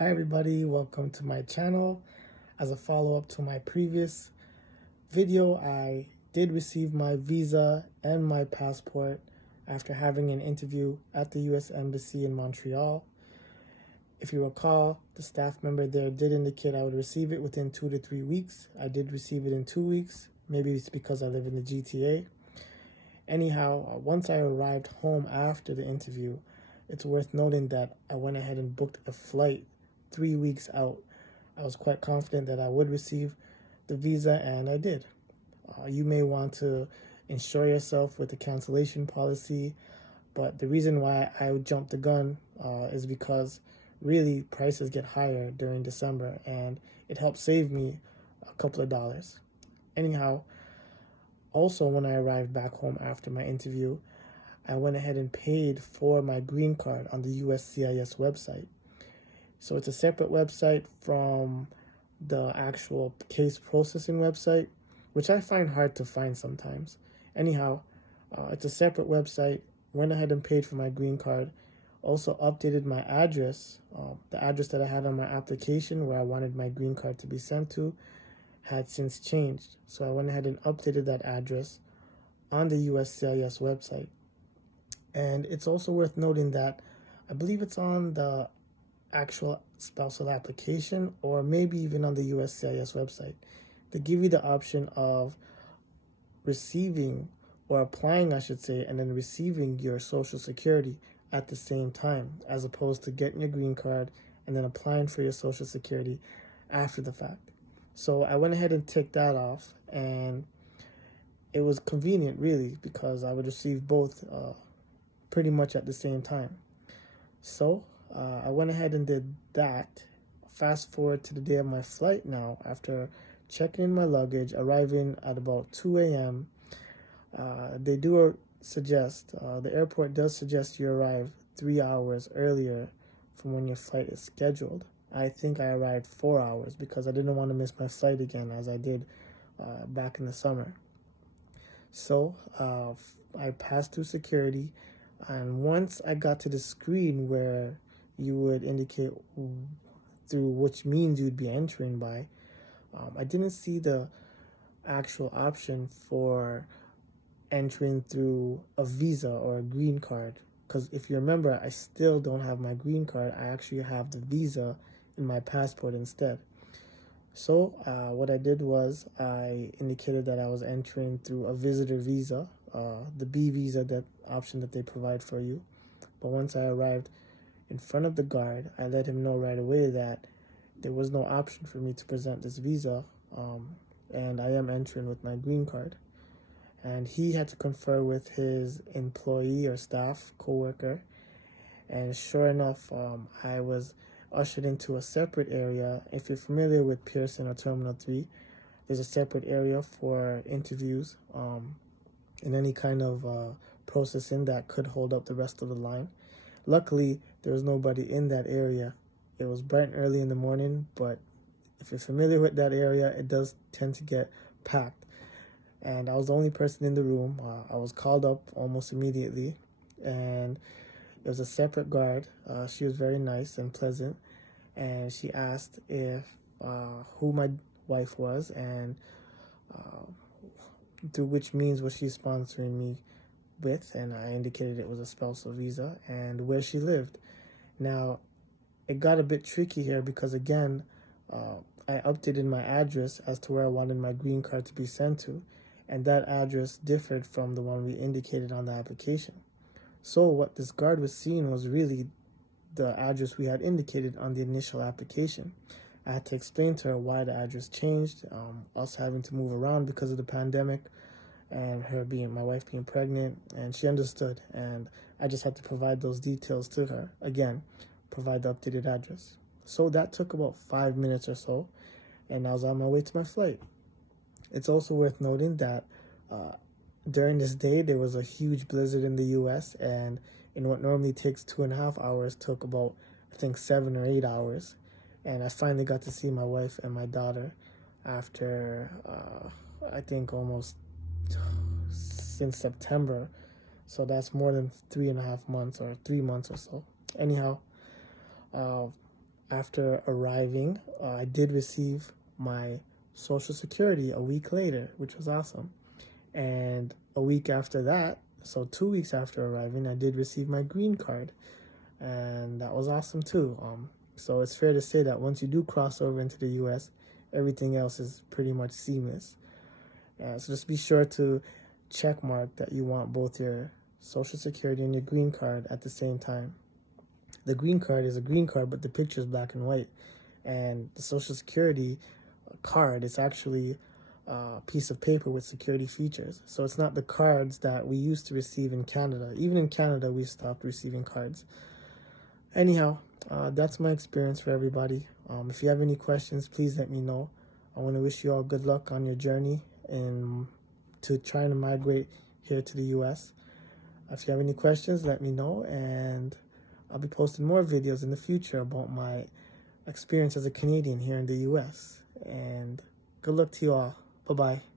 Hi everybody, welcome to my channel. As a follow-up to my previous video, I did receive my visa and my passport after having an interview at the US Embassy in Montreal. If you recall, the staff member there did indicate I would receive it within 2 to 3 weeks. I did receive it in 2 weeks. Maybe it's because I live in the GTA. Anyhow, once I arrived home after the interview, it's worth noting that I went ahead and booked a flight 3 weeks out. I was quite confident that I would receive the visa, and I did. You may want to ensure yourself with the cancellation policy, but the reason why I would jump the gun is because really prices get higher during December, and it helped save me a couple of dollars. Anyhow, also when I arrived back home after my interview, I went ahead and paid for my green card on the USCIS website. So it's a separate website from the actual case processing website, which I find hard to find sometimes. Anyhow, it's a separate website. Went ahead and paid for my green card. Also updated my address. The address that I had on my application where I wanted my green card to be sent to had since changed. So I went ahead and updated that address on the USCIS website. And it's also worth noting that I believe it's on the actual spousal application or maybe even on the USCIS website. They give you the option of receiving or applying, I should say, and then receiving your social security at the same time, as opposed to getting your green card and then applying for your social security after the fact. So I went ahead and ticked that off, and it was convenient really because I would receive both pretty much at the same time. So I went ahead and did that. Fast forward to the day of my flight now, after checking in my luggage, arriving at about 2 a.m. They do suggest, the airport does suggest you arrive 3 hours earlier from when your flight is scheduled. I think I arrived 4 hours because I didn't want to miss my flight again as I did back in the summer. So I passed through security, and once I got to the screen where you would indicate through which means you'd be entering by, I didn't see the actual option for entering through a visa or a green card. Because if you remember, I still don't have my green card. I actually have the visa in my passport instead. So what I did was I indicated that I was entering through a visitor visa, the B visa, that option that they provide for you. But once I arrived in front of the guard, I let him know right away that there was no option for me to present this visa, and I am entering with my green card. And he had to confer with his employee or staff, co-worker, and sure enough, I was ushered into a separate area. If you're familiar with Pearson or Terminal 3, there's a separate area for interviews and any kind of processing that could hold up the rest of the line. Luckily, there was nobody in that area. It was bright and early in the morning, but if you're familiar with that area, it does tend to get packed. And I was the only person in the room. I was called up almost immediately, and it was a separate guard. She was very nice and pleasant, and she asked if who my wife was and uh, through which means was she sponsoring me with, and I indicated it was a spousal visa and where she lived. Now, it got a bit tricky here because again, I updated my address as to where I wanted my green card to be sent to, and that address differed from the one we indicated on the application. So what this guard was seeing was really the address we had indicated on the initial application. I had to explain to her why the address changed, us having to move around because of the pandemic, and my wife being pregnant, and she understood. And I just had to provide those details to her. Again, provide the updated address. So that took about 5 minutes or so, and I was on my way to my flight. It's also worth noting that during this day, there was a huge blizzard in the US, and in what normally takes 2.5 hours, took about, I think, 7 or 8 hours. And I finally got to see my wife and my daughter after, I think, almost since September. So that's more than 3.5 months or 3 months or so. Anyhow, uh, after arriving, I did receive my Social Security a week later, which was awesome. And a week after that, so 2 weeks after arriving, I did receive my green card, and that was awesome too. So it's fair to say that once you do cross over into the U.S., everything else is pretty much seamless. So just be sure to check mark that you want both your Social Security and your green card at the same time. The green card is a green card, but the picture is black and white. And the Social Security card is actually a piece of paper with security features. So it's not the cards that we used to receive in Canada. Even in Canada, we stopped receiving cards. Anyhow, that's my experience for everybody. If you have any questions, please let me know. I want to wish you all good luck on your journey and to trying to migrate here to the U.S. If you have any questions, let me know, and I'll be posting more videos in the future about my experience as a Canadian here in the U.S. And good luck to you all. Bye-bye.